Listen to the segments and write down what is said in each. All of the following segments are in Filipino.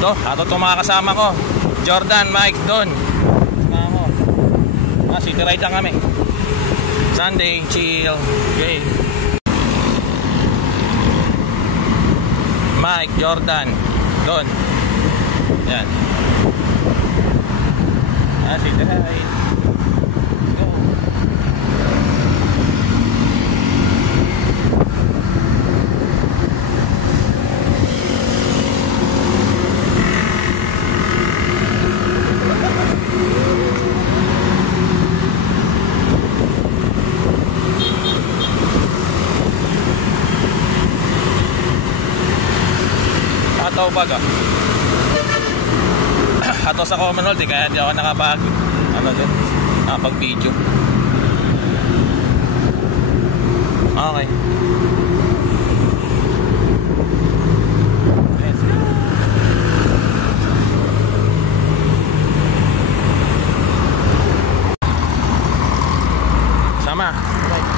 Ato itong mga kasama ko. Jordan, Mike, Don. Kasama ko. City ride lang kami. Sunday, chill. Okay. Mike, Jordan, Don. Yan. City ride. Ataw baga. Ato sa Commonwealth kaya hindi ako nakapag video. Okay. Let's go. Sama. Right.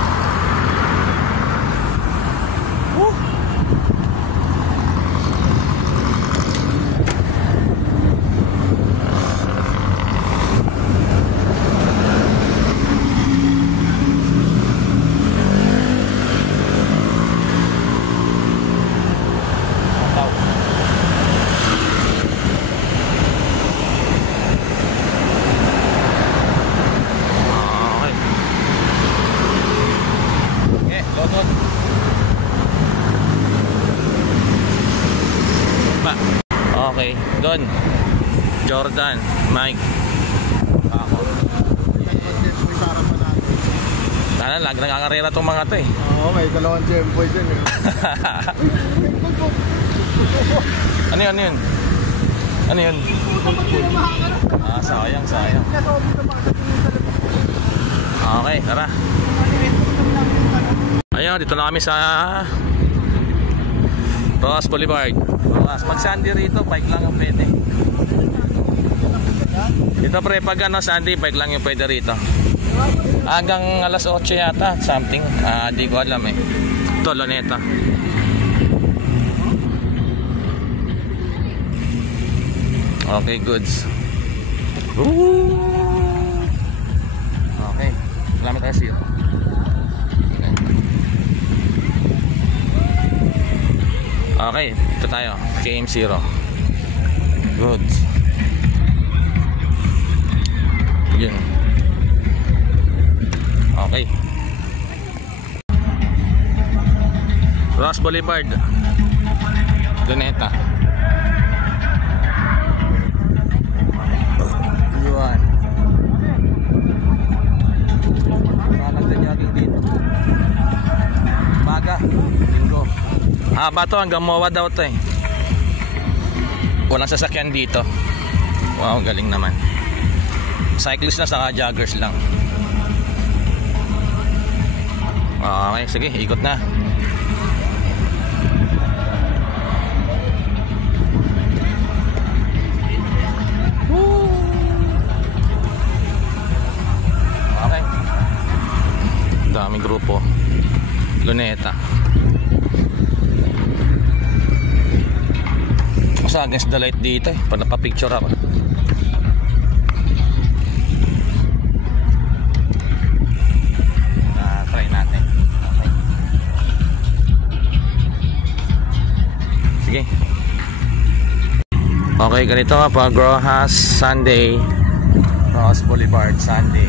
Okay, Don, Jordan, Mike. Ako. Sana lag nangangarera tong mga to eh. Oo, may dalawang Gemboy dyan eh. Ano yun? Ano yun? Sayang. Okay, tara. Ayun, dito na kami sa Rojas Boulevard. Pag Sunday rito, bike lang yung pwede. Dito pre, pag Sunday, bike lang yung pwede rito. Hanggang alas 8 yata, something. Di ko alam eh. Ito, Luneta. Okay, goods. Okay, salamat tayo siyo. Okay, ito tayo. KM0 goods. Yun. Okay. Rojas Boulevard, Luneta. Yun. Salang na jogging dito. Baga, linggo. Haba to, hanggang Mowa daw to eh. Walang sasakyan dito. Wow, galing naman. Cyclist na saka joggers lang. Okay, sige, ikot na. Okay. Daming grupo. Luneta. Sa against the light dito eh, pag napapicture ako. Try natin. Okay. Sige. Okay, ganito pag Rojas Sunday, Rojas Boulevard Sunday.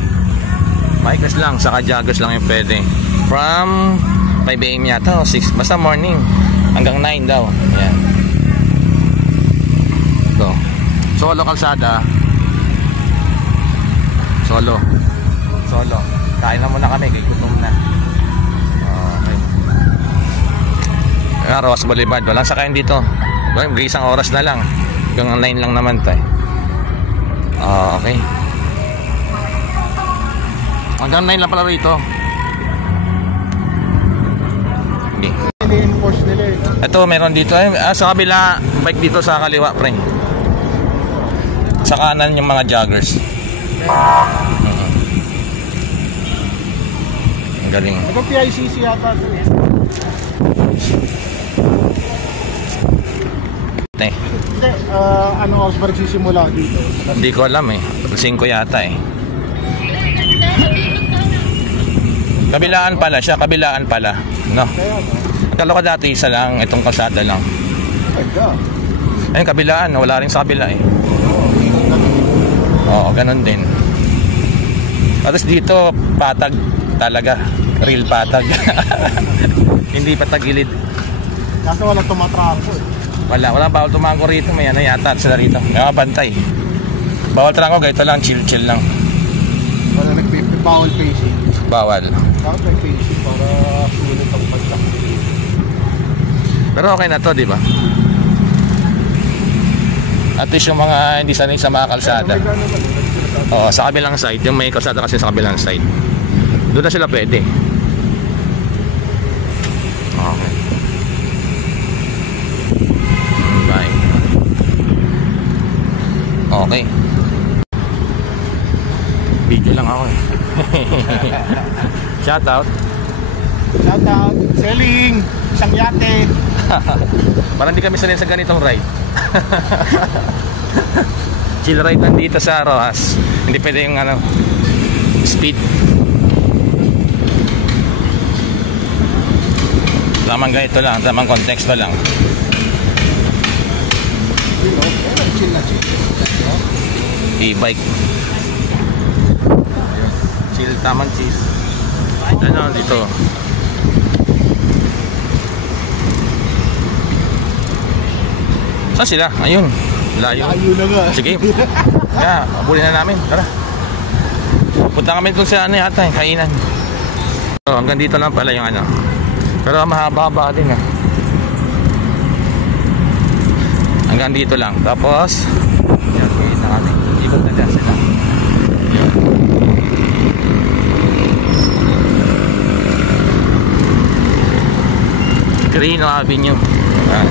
Bikers lang, saka joggers lang yung pwede. From 5 AM yata o 6, basta morning hanggang 9 daw. Ayan. Solo kalsada. Solo. Kain na muna kami, kay gutom na. Okay. Rojas Boulevard, walang sakayan dito. Isang oras na lang. Hanggang 9 lang naman tayo. Okay. Hanggang 9 lang pala rito. Okay. Ito, meron dito. Sa kabila, bike dito sa kaliwa, pre. Sa kanan yung mga joggers. Ang galing. Nag-PICC yata. Masbate. Hindi, anong oras ba nagsisimula dito? Hindi ko alam eh. 5 yata eh. Kabilaan pala siya, kabilaan pala. No? Kaya no? Akala ko dati isa lang, itong kalsada lang. Ganda. Ayun, kabilaan, wala rin sa kabila eh. Oo, ganun din. At dito, patag talaga. Real patag. Hindi patagilid. Kaso walang tumatrangko eh. Wala bawal tumangko rito. May ano yata sila rito. May mga bantay. Bawal trangko, ganito lang, chill lang. Wala bawal pacing. Bawal. Dapat may pacing para sulit ang pagsak. Pero okay na to, di ba? At least yung mga hindi sanay sa mga kalsada. Oo, sa kabilang side. Yung may kalsada kasi sa kabilang side. Doon na sila pwede. Okay. Bye. Okay. Video lang ako eh. Shout out. Shout out. Selling. Isang yate. Parang hindi kami sanay sa ganitong ride. Chill ride nandito sa Rojas. Hindi pwede yung ano, speed. Tamang ganito lang, tamang konteksto lang. Chill na chill. E-bike. Chill, tamang chill. Ano dito? Saan sila? Ayun. Layo. Layo na nga. Sige. Kaya, abulin na namin. Tara. Punta kami dun sa ano yata, kainan. So, hanggang dito lang pala yung ano. Pero mahaba-haba din eh. Hanggang dito lang. Tapos, yan, kain na kami. Ikot na dyan sila. Green Avenue. Yan.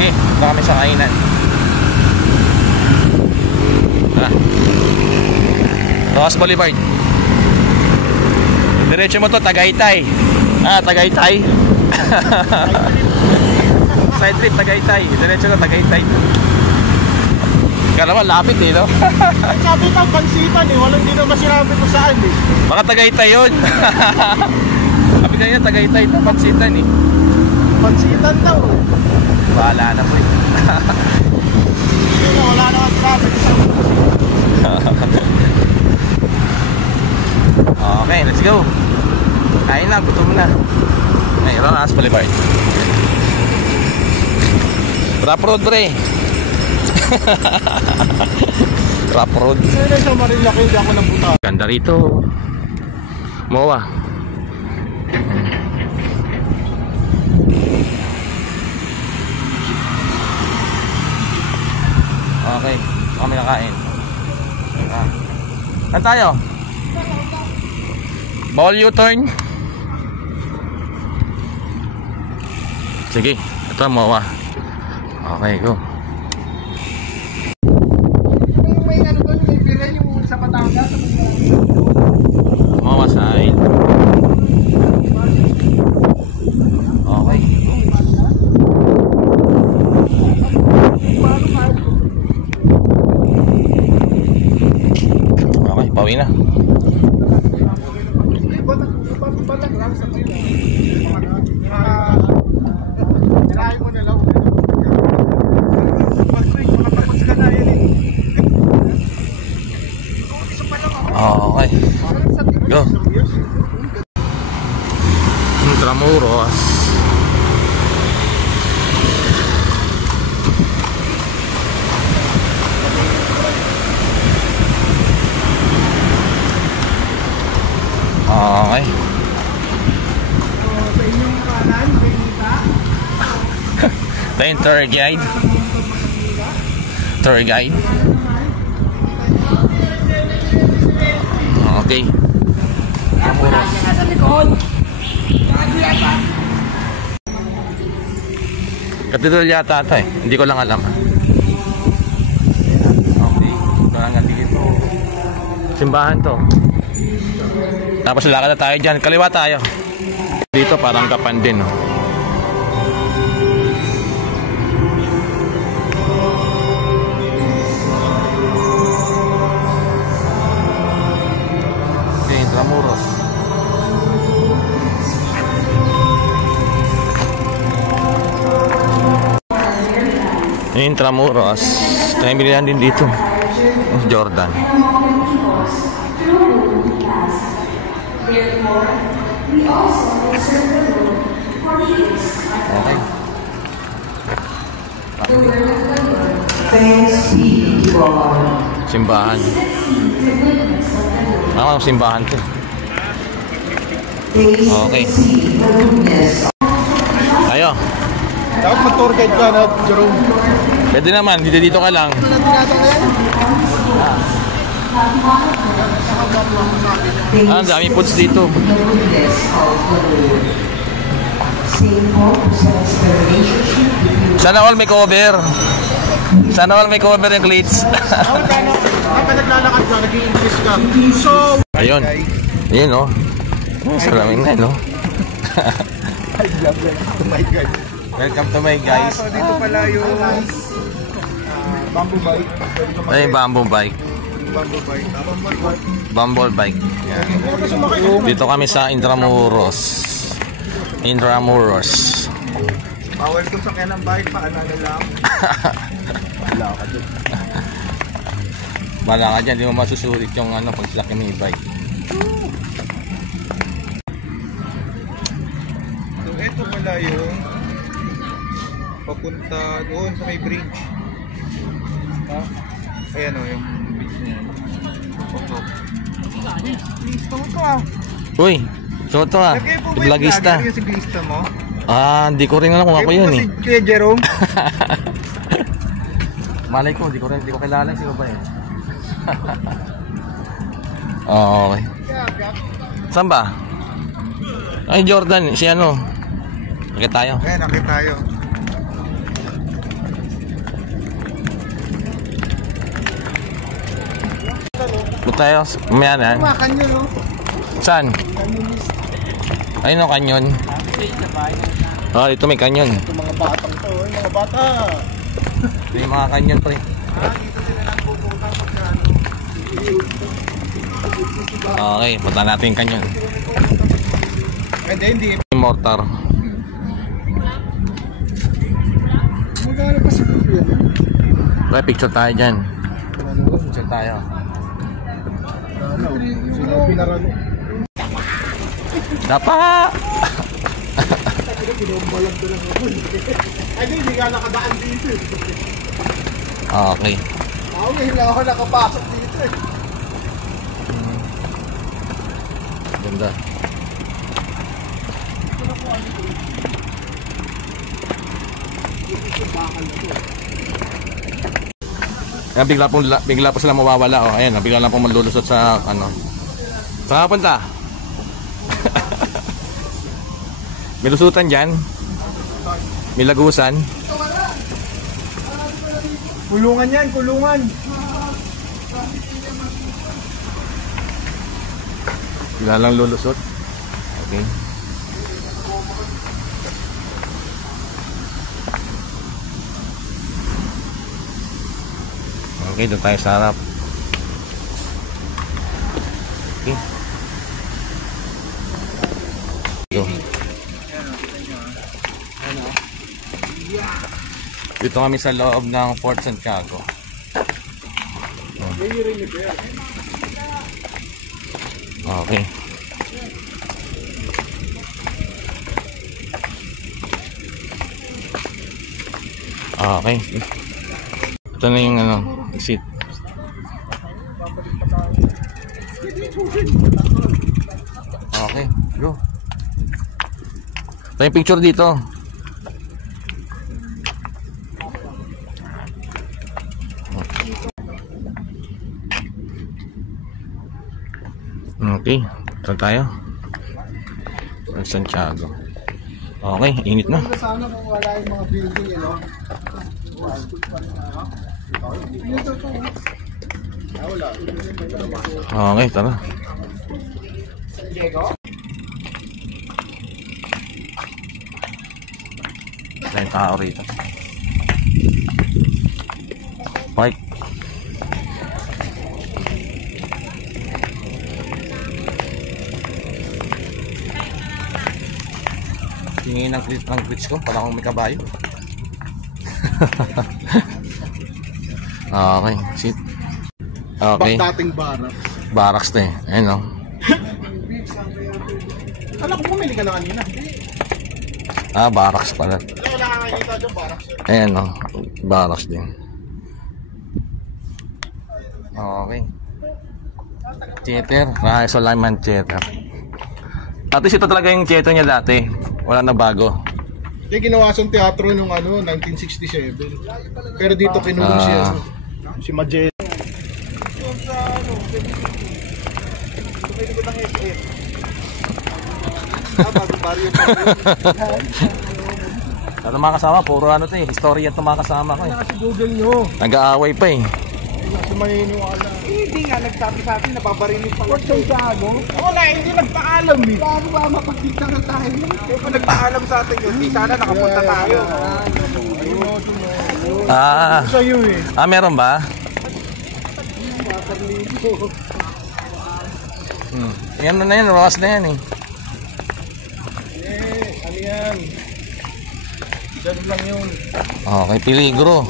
Okay, punta kami sa kainan. Tara. Rojas Boulevard. Diretso mo to, Tagaytay. Tagaytay. Side trip, Tagaytay. Diretso to, Tagaytay. Kala mo, lapit eh, no? Sabi ito, pansitan eh. Walang di naman sinabi ko saan eh. Baka Tagaytay yun. Sabi kanina, Tagaytay ito, pansitan eh. Pansitan daw. Bahala na po eh. Wala naman sabi. Okay, let's go. Kain na, gutom na. Ay, Rojas Boulevard. Rap road, pre. Rap road. Kaya sa Marilaki, hindi ako nabuta. Ganda rito. Mowa. Okay, kami nakain. Saan tayo? Bawal U-turn. Sige, ito Mowa. Okay, go. May ano doon, may pira yung sa Batangas. Mowa side. Okay. Okay, pauwi na. Batak lang sa pila. Tirahin mo na lang. Makapagod ka na yun eh. Okay. Go. Intramuros. Okay. Sa inyong kanan, Benita. Ito yung tour guide. Tour guide. Okay. Katedral yata ito eh. Hindi ko lang alam. Okay. Parang dito. Simbahan to. Tapos lakad na tayo dyan. Kaliwa tayo. Dito parang kapan din. Oh. Intramuros. May bilihan din dito. Jordan. Okay. Simbahan. Simbahan to. Okay. Tayo. Dapat mag-tour guide ka na, Jerome. Pwede naman, dito ka lang. Ang dami foods dito. Sana all may cover. Sana all may cover yung cleats. Kapag naglalakad ka, nag-i-increase ka. So, ayun. Ayun, no? Salaming na, no? Welcome to my guys. So, dito pala yung bamboo bike. Ay, bamboo bike. Bamboo bike. Bumble bike. Yan. Dito kami sa Intramuros. Intramuros. Bawal kung sakyan ng bike, paalala lang. Wala ka dyan. Bala ka dyan, di mo masusulit yung pagsakyan ng bike. So, ito pala yung papunta doon sa may bridge. Ha? Ayan o, yung bridge niya. Please, to ah. Uy, ito ah. Vlogista. Yung siglista mo? Hindi ko rin alam kung ako yun eh. Si Kuya Jerome? Malay ko, di ko kilala sino ba yun. Okay. Saan ba? Ay, Jordan, si ano? Nakita tayo. Eh, nakita tayo. Doon tayo, mamaya na. Kanyo, no? Saan? Ayun o, kanyon. Dito may kanyon. Ito mga batang to, mga bata. May mga kanyon pre. Dito sila nagpupunta pagka Okay, punta natin yung kanyon. hindi. Mortar. Magkano pa si Kuya? Okay, picture tayo dyan. Picture tayo. Sino pinarano? Dapa! Ay, hindi ka nakadaan dito. Okay. Ngayon lang ako nakapasok dito eh. Ganda. Ayan, bigla po sila mawawala. Oh. Ayan, bigla lang po malulusot sa Saan ka punta? May lusutan dyan. May lagusan. Kulungan yan, kulungan. Bigla lang lulusot. Okay. Okay, doon tayo sa harap. Okay. Dito. Dito kami sa loob ng Fort Santiago. Okay. Okay. Ito na yung exit. Okay, go. Ito yung picture dito. Okay, ito tayo. Santiago. Okay, init na. Sana kung wala yung mga building, Okay, tara. May tao rito. Park. Tingin ng glitch ko, para akong may kabayo. Okay, sit. Okay. Dating barak. Barracks na eh. Ayun o. Alam ko bumili ka na kanina. Barracks pala. Wala ka nakikita dyan, baraks. Ayan o. Barracks din. Okay. Theater. Suleiman Theater. At least ito talaga yung theater niya dati. Wala na bago. Yung ginawa siyang teatro nung 1967. Pero dito kinulong siya. Si Magellan. At mga kasama, puro historia at mga kasama ko eh. Kasi Google nyo. Nag-aaway pa eh. Kasi maniniwala. Hindi nga nagsabi sa atin, nababarinig pa lang. Wala, hindi nagpaalam eh. Bago ba mapagkita na tayo? Kaya kung nagpaalam sa atin yun, di sana nakapunta tayo. Sa'yo eh. Meron ba? Yan na yan, Ross na yan eh. Ano yan? Ganun lang yun. Okay, peligro.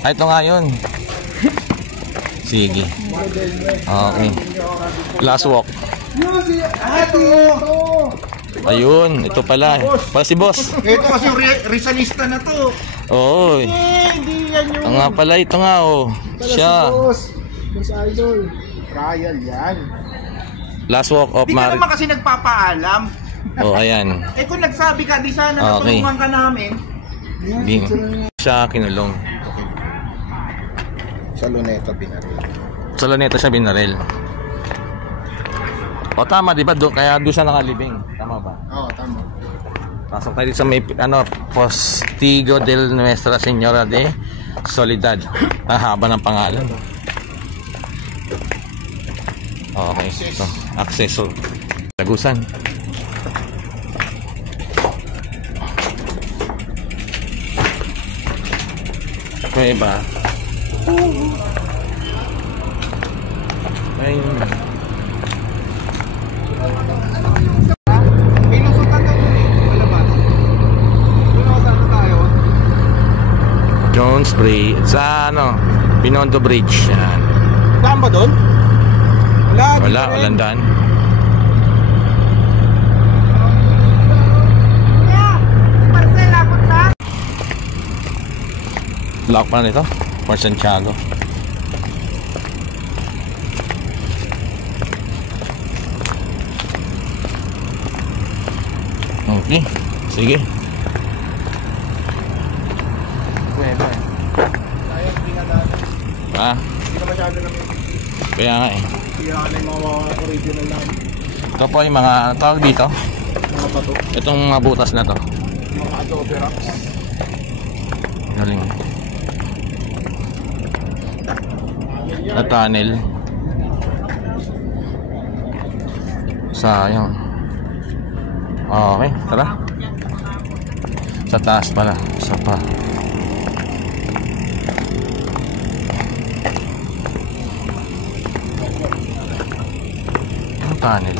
Ito nga yun. Sige. Okay. Last walk. Ayun, ito pala. Para si boss. Ito kasi Rizalista na to. Oo. Hindi yan yun. Ang nga pala, ito nga oh. Siya. Boss Idol. Trial yan. Last walk of Hindi ka Mari. naman kasi nagpapaalam. Oh, ayan. Kung nagsabi ka, di sana Okay. natulungan ka namin. Di. Siya kinulong. Sa Luneta Binaril. Sa Luneta siya binaril. O tama, di ba? Kaya doon siya nakalibing. Tama ba? Oo, tama. Pasok tayo sa may Postigo del Nuestra Señora de Soledad. Ang haba ng pangalan. Okay, ito. Acceso. Tagusan. Okay ba? Ayun. May lusutan na yun eh. Wala ba? Wala ka sana tayo. Jones Bridge. Sa Binondo Bridge. Yan. Daan ba doon? Wala, walang daan. Lock pa nito for Santiago. Okay, sige. Hindi na masyado namin. Kaya nga eh. Kaya ka na yung mga original lang. Ito po yung mga tawag dito. Mga bato. Itong mga butas na to. Mga adobe rocks. Galing. Na tunnel. Sayang. Okay, tara. Sa taas pala. Sa pa. Ang tunnel.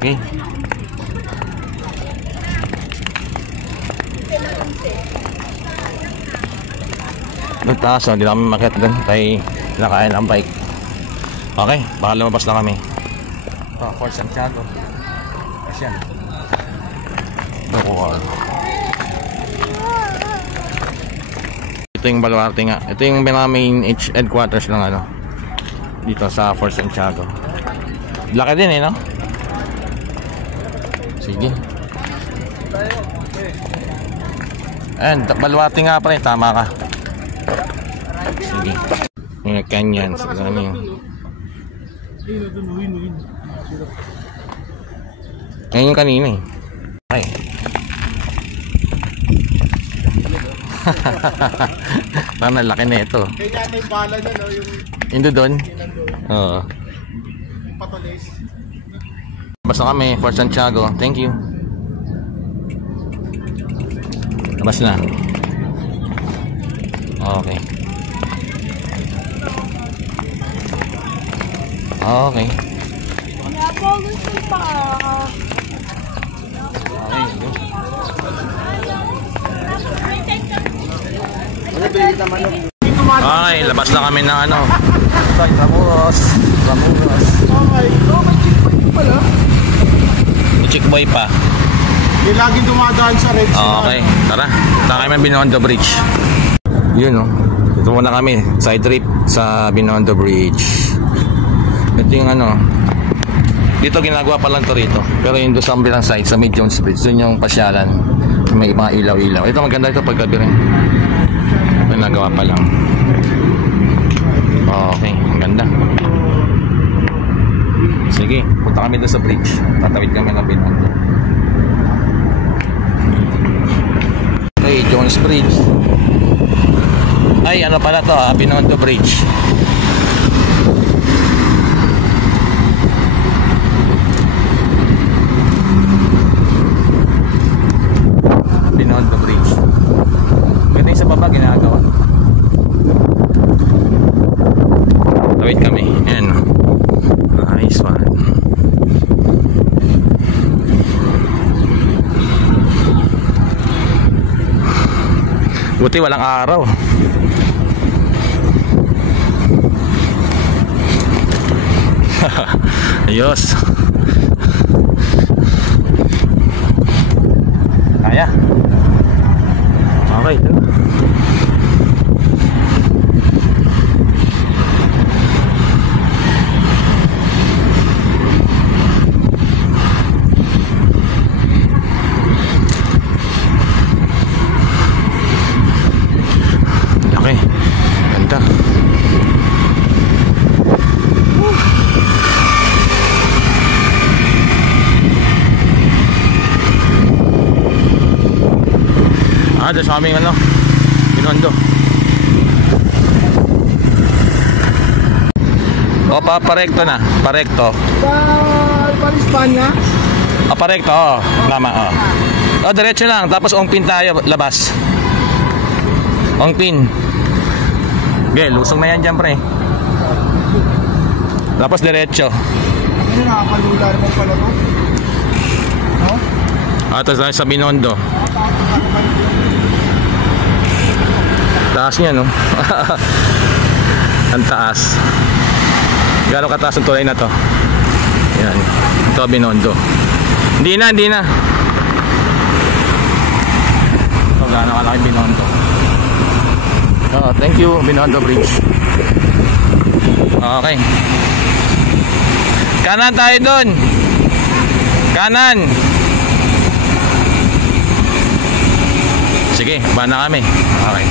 Okay. Doon taas, hindi na kami makita doon. Tayo nakain ang bike. Okay, baka lumabas na kami. For Santiago. Asyan. Ito yung baluarte nga. Ito yung main headquarters ng dito sa Fort Santiago. Laki din no? Sige. And baluarte nga pa rin, tama ka. Sige. Yung canyons, Yan yung kanina eh. Ay. Parang nalaki na ito. Kaya may bala na Yung doon? Oo. yung patulis. Basta kami, Fort Santiago. Thank you. Labas na. Okay. Okay. Wala po gusto pa. na manok. Okay, labas na kami ng ano. Ramuros. Okay. Oh, may checkpoint pala. May checkboy pa. Yung laging dumadaan sa red sign. Okay, tara. Tara kami Binondo Bridge. Yun no. Ito muna kami. Side trip sa Binondo Bridge. Ito yung ano. Dito ginagawa pa lang to rito. Pero yung doon sa Ambilang side, sa Mid Jones Bridge, doon yung pasyalan. May mga ilaw-ilaw. Ito maganda ito paggabi rin. Ginagawa pa lang. Okay, ang ganda. Sige, punta kami doon sa bridge. Tatawid kami ng Binondo. Okay, Jones Bridge. Ay, ano pala to Binondo Bridge. Binondo Bridge. Ganda yung sa baba ginagawa. Tawid kami. Ayan. Nice one. Buti walang araw. Ayos. Kaya. Okay, ito. Okay, ganda. Doon sa aming ano Binondo. O parekto na. Parekto. Para Espanya? Parekto. Tama. Diretso lang. Tapos ongpin tayo labas. Ongpin. Okay, lusong na yan dyan pre. Tapos diretso. Ano nakakalula naman pala to? No? Tapos tayo sa Binondo. Taas niya no. Ang taas. Gano'ng kataas ang tulay na to? Yan. Ito Binondo. Hindi na. Ito gano'ng kalaki Binondo. Thank you Binondo Bridge. Okay. Kanan tayo dun. Kanan. Sige, bana kami. Okay.